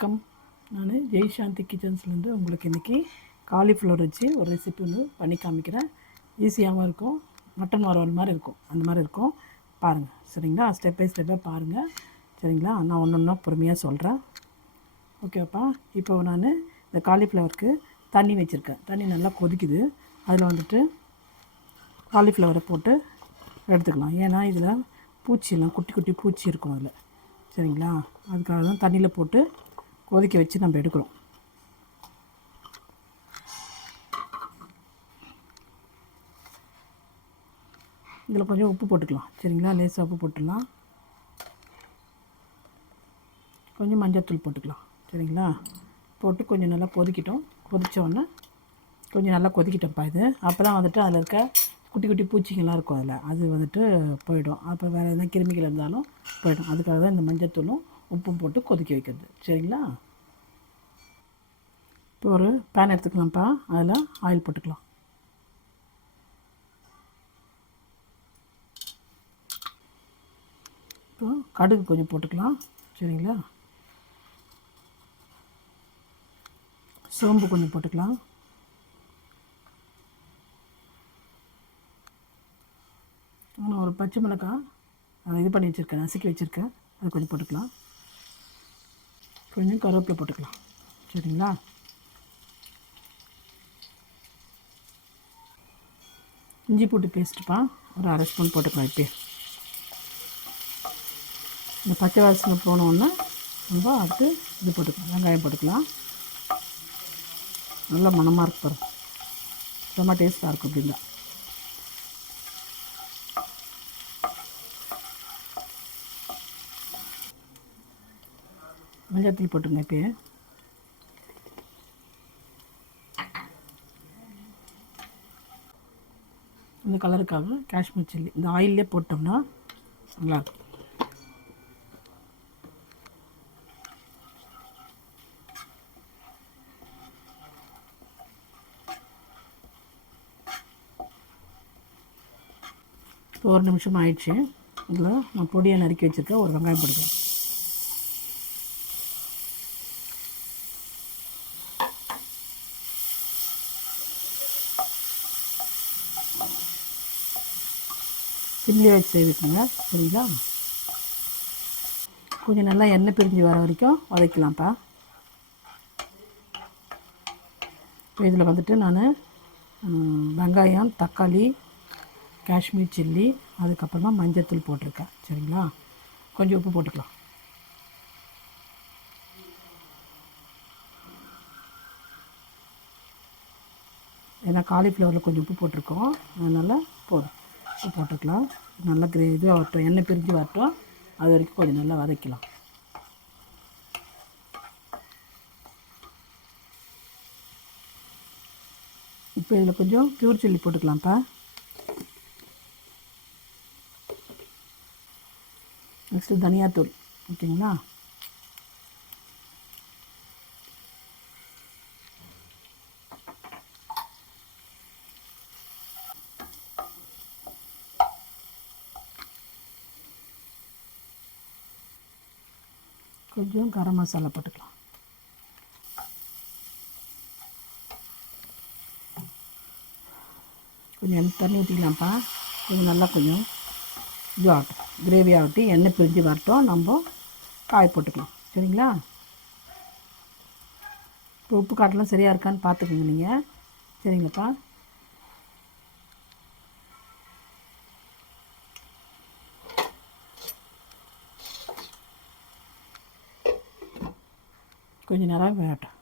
வணக்கம். நான் ஜெய்சாந்தி கிச்சன்ஸ்லேருந்து உங்களுக்கு இன்றைக்கி காலிஃப்ளவர் வச்சு ஒரு ரெசிபி ஒன்று பண்ணி காமிக்கிறேன். ஈஸியாகவும் இருக்கும், மட்டன் வறுவல் மாதிரி இருக்கும், அந்த மாதிரி இருக்கும். பாருங்கள் சரிங்களா, ஸ்டெப் பை ஸ்டெப்பாக பாருங்கள் சரிங்களா. நான் ஒன்று ஒன்றா பொறுமையாக சொல்கிறேன், ஓகேப்பா. இப்போ நான் இந்த காலிஃப்ளவருக்கு தண்ணி வச்சுருக்கேன். தண்ணி நல்லா கொதிக்குது. அதில் வந்துட்டு காலிஃப்ளவரை போட்டு எடுத்துக்கலாம். ஏன்னா இதில் பூச்சியெல்லாம் குட்டி குட்டி பூச்சி இருக்கும் அதில், சரிங்களா. அதுக்காக தான் தண்ணியில் போட்டு கொதிக்க வச்சு நம்ம எடுக்கிறோம். இதில் கொஞ்சம் உப்பு போட்டுக்கலாம், சரிங்களா. லேசாக உப்பு போட்டுடலாம். கொஞ்சம் மஞ்சள்தூள் போட்டுக்கலாம், சரிங்களா. போட்டு கொஞ்சம் நல்லா கொதிக்கிட்டோம். கொதித்தோடனே கொஞ்சம் நல்லா கொதிக்கிட்டோம்ப்பா. இது அப்போ தான் வந்துட்டு அதில் இருக்க குட்டி குட்டி பூச்சிகள்லாம் இருக்கும் அதில், அது வந்துட்டு போயிடும். அப்போ வேறு எதனா கிருமிகள் இருந்தாலும் போயிடும். அதுக்காக தான் இந்த மஞ்சள்தூளும் உப்பும் போட்டு கொதிக்க வைக்கிறது, சரிங்களா. இப்போ ஒரு பேன் எடுத்துக்கலாம்ப்பா. அதில் ஆயில் போட்டுக்கலாம். இப்போ கடுகு கொஞ்சம் போட்டுக்கலாம், சரிங்களா. சோம்பு கொஞ்சம் போட்டுக்கலாம். நான் ஒரு பச்சை மிளகாய் அதை இது பண்ணி வச்சுருக்கேன், நசுக்கி வச்சுருக்கேன், அது கொஞ்சம் போட்டுக்கலாம். கொஞ்சம் கருவேப்பிலை போட்டுக்கலாம், சரிங்களா. இஞ்சி பூண்டு பேஸ்ட்டுப்பா ஒரு அரை ஸ்பூன் போட்டுக்கலாம். இப்போ இந்த பச்சை வாசனை போனோடனே நம்ம அடுத்து இது போட்டுக்கலாம், வெங்காயம் போட்டுக்கலாம். நல்லா மணமாக இருக்கு பாருங்க, ரொம்ப டேஸ்ட்டாக இருக்கும் அப்படின்னா. மஞ்சள்தூள் போட்டுங்க. இப்போ இந்த கலருக்காக காஷ்மீர் சில்லி இந்த ஆயிலே போட்டோம்னா நல்லாயிருக்கும். இப்போ ஒரு நிமிஷம் ஆயிடுச்சு. இதில் நான் பொடியை நறுக்கி வச்சுருக்கேன், ஒரு வெங்காயம் போட்டுக்கிறேன். சிம்லேயே வச்சு செய்விக்குங்க, சரிங்களா. கொஞ்சம் நல்லா எண்ணெய் பிரிஞ்சு வர வரைக்கும் வதக்கலாம்ப்பா. இப்போ இதில் வந்துட்டு நான் வெங்காயம், தக்காளி, காஷ்மீர் சில்லி, அதுக்கப்புறமா மஞ்சள்தூள் போட்டிருக்கேன், சரிங்களா. கொஞ்சம் உப்பு போட்டுக்கலாம். ஏன்னா காலிஃப்ளவரில் கொஞ்சம் உப்பு போட்டிருக்கோம், அதனால் போதும். உப்பு போட்டுக்கலாம். நல்லா இது ஆகட்டும், எண்ணெய் பிரிஞ்சு வரட்டும், அது வரைக்கும் கொஞ்சம் நல்லா வதக்கலாம். இப்போ இதில் கொஞ்சம் பியூர் சில்லி போட்டுக்கலாம்ப்பா. நெக்ஸ்ட்டு தனியாத்தூள், ஓகேங்களா. கொஞ்சம் கரம் மசாலா போட்டுக்கலாம். கொஞ்சம் தண்ணி ஊற்றிக்கலாம்ப்பா. கொஞ்சம் நல்லா கொஞ்சம் இது ஆகட்டும், கிரேவி ஆகட்டும், எண்ணெய் பிரிஞ்சு வரட்டும், நம்ம காய் போட்டுக்கலாம், சரிங்களா. இப்போ உப்பு காட்டெலாம் சரியாக இருக்கான்னு பார்த்துக்கோங்க நீங்கள், சரிங்களாப்பா. கொஞ்சம் நேரம் வேகட்டும்.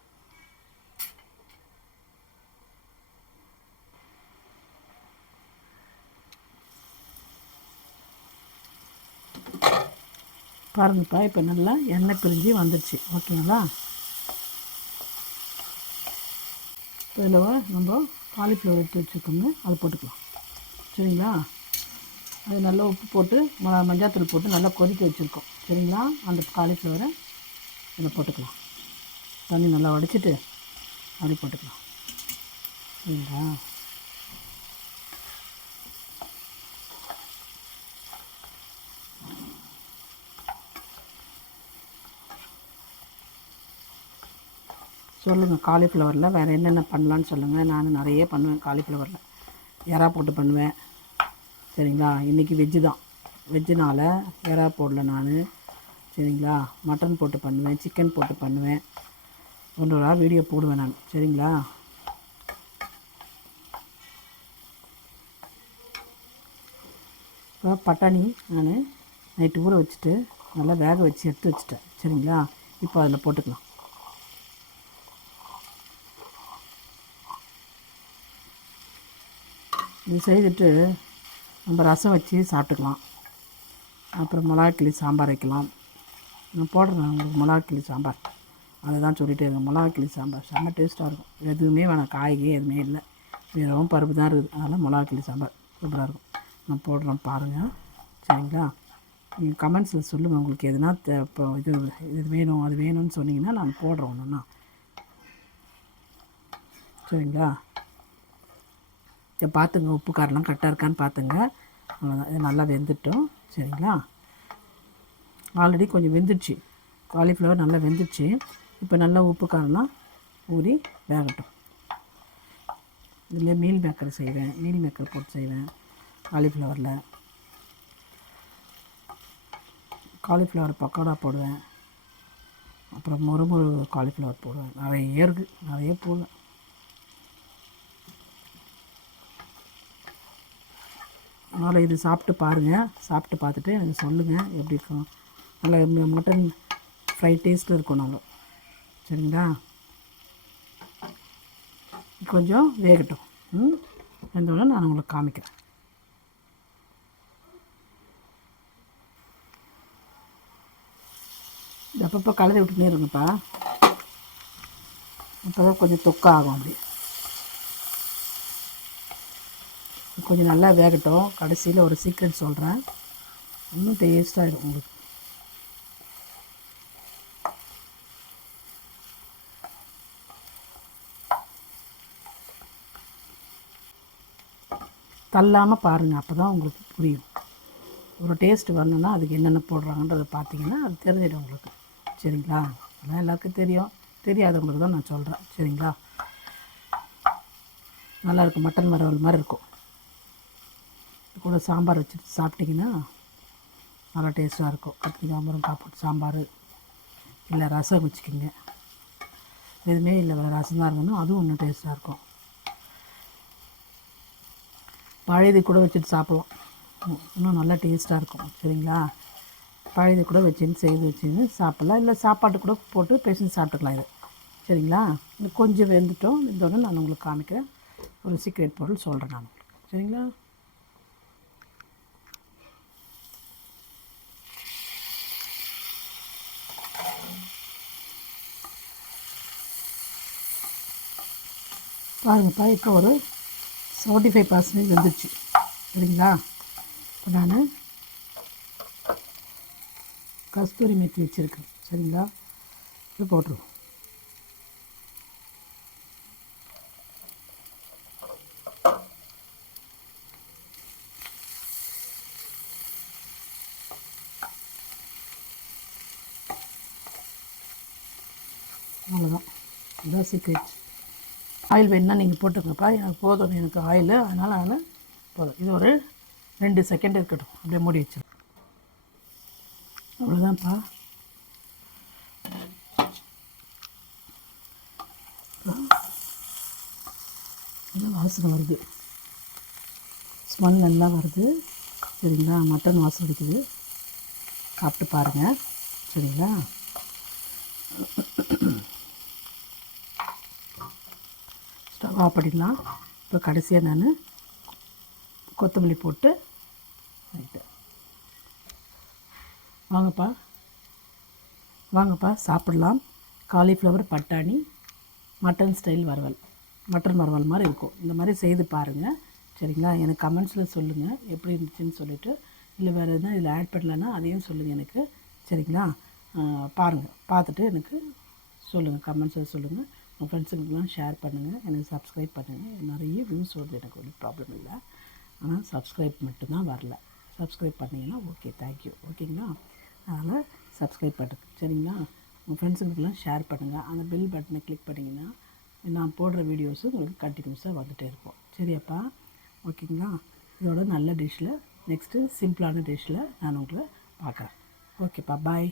பாருங்கப்பா, இப்போ நல்லா எண்ணெய் பிரிஞ்சு வந்துடுச்சு, ஓகேங்களா. இப்போ இதில் நம்ம காலிஃப்ளவர் எடுத்து வச்சுருக்கோங்க, அது போட்டுக்கலாம், சரிங்களா. அது நல்லா உப்பு போட்டு மஞ்சள்தூள் போட்டு நல்லா கொதிக்க வச்சுருக்கோம், சரிங்களா. அந்த காலிஃப்ளவரை இதில் போட்டுக்கலாம். தண்ணி நல்லா வடிச்சிட்டு அப்படி போட்டுக்கலாம், சரிங்களா. சொல்லுங்கள். காலிஃப்ளவரில் வேறு என்னென்ன பண்ணலான்னு சொல்லுங்கள். நான் நிறைய பண்ணுவேன். காலிஃப்ளவரில் எறா போட்டு பண்ணுவேன். சரிங்களா, இன்றைக்கி வெஜ்ஜு தான். வெஜ்ஜுனால் எறா போடல நான். சரிங்களா, மட்டன் போட்டு பண்ணுவேன், சிக்கன் போட்டு பண்ணுவேன். ஒன்றா வீடியோ போடுவேன் நான். சரிங்களா, இப்போ பட்டாணி நான் நைட்டு ஊற வச்சுட்டு நல்லா வேக வச்சு எடுத்து வச்சுட்டேன். சரிங்களா, இப்போ அதில் போட்டுக்கலாம். இது செய்துட்டு நம்ம ரசம் வச்சு சாப்பிட்டுக்கலாம். அப்புறம் மிளகாக்கிளி சாம்பார் வைக்கலாம். நான் போடுறேன் உங்களுக்கு மிளகாக்கிளி சாம்பார். அதை தான் சொல்லிகிட்டே இருக்கேன். மிளகாக்கிளி சாம்பார் செம்ம டேஸ்ட்டாக இருக்கும். எதுவுமே வேணாம், காய்கறி எதுவுமே இல்லை, வெறும் பருப்பு தான் இருக்குது. அதனால் மிளகாக்கிளி சாம்பார் சூப்பராக இருக்கும். நான் போடுறேன் பாருங்கள். சரிங்களா, நீங்கள் கமெண்ட்ஸில் சொல்லுங்கள் உங்களுக்கு எதுனா இப்போ இது வேணும் அது வேணும்னு சொன்னீங்கன்னா நான் போடுறேன் ஒன்றுன்னா. சரிங்களா, இதை பார்த்துங்க, உப்பு காரெலாம் கரெக்டாக இருக்கான்னு பார்த்துங்க. அவ்வளோதான், இது நல்லா வெந்துட்டோம். சரிங்களா, ஆல்ரெடி கொஞ்சம் வெந்துடுச்சு, காலிஃப்ளவர் நல்லா வெந்துடுச்சு. இப்போ நல்லா உப்பு காரெலாம் ஊறி வேகட்டும். இதில் மீல் மேக்கர் செய்வேன், மீல் மேக்கர் போட்டு செய்வேன் காலிஃப்ளவரில். காலிஃப்ளவர் பக்கோடா போடுவேன். அப்புறம் மொறு காலிஃப்ளவர் போடுவேன். நிறைய இருக்குது, நிறைய போடுவேன். அதனால் இது சாப்பிட்டு பாருங்கள். சாப்பிட்டு பார்த்துட்டு எனக்கு சொல்லுங்கள் எப்படி இருக்கும். நல்லா மட்டன் ஃப்ரை டேஸ்ட்டில் இருக்கும் நாங்கள். சரிங்களா, கொஞ்சம் வேகட்டும். வெந்தோடனே நான் உங்களுக்கு காமிக்கிறேன். இது அப்பப்போ கலரி விட்டுனே இருங்கப்பா, அப்போ தான் கொஞ்சம் தொக்காகும். அப்படி கொஞ்சம் நல்லா வேகட்டும். கடைசியில் ஒரு சீக்ரெட் சொல்கிறேன், இன்னும் டேஸ்ட்டாகிடும் உங்களுக்கு. தள்ளாமல் பாருங்கள், அப்போ தான் உங்களுக்கு புரியும். ஒரு டேஸ்ட் வரணுன்னா அதுக்கு என்னென்ன போடுறாங்கன்றதை பார்த்தீங்கன்னா அது தெரிஞ்சிடும் உங்களுக்கு. சரிங்களா, அதெல்லாம் எல்லாருக்கும் தெரியும், தெரியாதவங்களுக்கு தான் நான் சொல்கிறேன். சரிங்களா, நல்லாயிருக்கும். மட்டன் வறுவல் மாதிரி இருக்கும். கூட சாம்பார் வச்சுட்டு சாப்பிட்டிங்கன்னா நல்லா டேஸ்ட்டாக இருக்கும். கத்திரிக்காய் முருங்கைக்காய் போட்டு சாம்பார், இல்லை ரசம் வச்சுக்கிங்க. எதுவுமே இல்லை, வேறு ரசம் தான் இருக்கணும், அதுவும் இன்னும் டேஸ்ட்டாக இருக்கும். பழையது கூட வச்சுட்டு சாப்பிட்லாம், இன்னும் நல்லா டேஸ்ட்டாக இருக்கும். சரிங்களா, பழையது கூட வச்சுன்னு செய்து வச்சுன்னு சாப்பிட்லாம், இல்லை சாப்பாட்டு கூட போட்டு பேசி சாப்பிட்டுக்கலாம் இது. சரிங்களா, கொஞ்சம் வெந்துட்டோம். வெந்தோடனே நான் உங்களுக்கு காமிக்கிறேன். ஒரு சீக்ரெட் பொருள் சொல்கிறேன் நான் உங்களுக்கு. சரிங்களா, பாருங்கப்பா, இப்போ ஒரு 75% வந்துடுச்சு. சரிங்களா, இப்போ நான் கஸ்தூரி மெத்தி வச்சுருக்கேன். சரிங்களா, இது போட்டுருவோம். அவ்வளோதான், இதுதான் சீக்ரெட். ஆயில் வேணுன்னா நீங்கள் போட்டுக்கோங்கப்பா, எனக்கு போதும், எனக்கு ஆயில், அதனால் போதும். இது ஒரு 2 செகண்ட் இருக்கட்டும், அப்படியே மூடி வச்சிடும். அவ்வளோதான்ப்பா. நல்லா வாசனை வருது, ஸ்மெல் நல்லா வருது. சரிங்களா, மட்டன் வாசனை அடிக்குது. சாப்பிட்டு பாருங்கள். சரிங்களா, ஸ்டவ் ஆஃப் பண்ணிடலாம். இப்போ கடைசியாக நான் கொத்தமல்லி போட்டு ரைட்டு. வாங்கப்பா சாப்பிடலாம். காலிஃப்ளவர் பட்டாணி மட்டன் ஸ்டைல் வறுவல், மட்டன் வறுவல் மாதிரி இருக்கும். இந்த மாதிரி செய்து பாருங்கள். சரிங்களா, எனக்கு கமெண்ட்ஸில் சொல்லுங்கள் எப்படி இருந்துச்சுன்னு சொல்லிவிட்டு, இல்லை வேறு எதுனா இதில் ஆட் பண்ணலன்னா அதையும் சொல்லுங்கள் எனக்கு. சரிங்களா, பாருங்கள், பார்த்துட்டு எனக்கு சொல்லுங்கள், கமெண்ட்ஸில் சொல்லுங்கள். உங்கள் ஃப்ரெண்ட்ஸுங்களுக்கெலாம் ஷேர் பண்ணுங்கள், எனக்கு சப்ஸ்கிரைப் பண்ணுங்கள். நிறைய வியூஸ் வருது, எனக்கு ஒன்றும் ப்ராப்ளம் இல்லை. ஆனால் சப்ஸ்கிரைப் மட்டும்தான் வரல. சப்ஸ்கிரைப் பண்ணிங்கன்னா ஓகே, தேங்க்யூ. ஓகேங்களா, அதனால் சப்ஸ்கிரைப் பண்ணுங்க. சரிங்களா, உங்கள் ஃப்ரெண்ட்ஸுங்களுக்கெல்லாம் ஷேர் பண்ணுங்கள். அந்த பெல் பட்டனை கிளிக் பண்ணிங்கன்னா நான் போடுற வீடியோஸு உங்களுக்கு கண்டினியூஸாக வந்துகிட்டே இருக்கும். சரியாப்பா? ஓகேங்களா? இதோட நல்ல டிஷ்ஷில் நெக்ஸ்ட்டு சிம்பிளான டிஷ்ஷில் நான் உங்களை பார்க்குறேன். ஓகேப்பா, பாய்.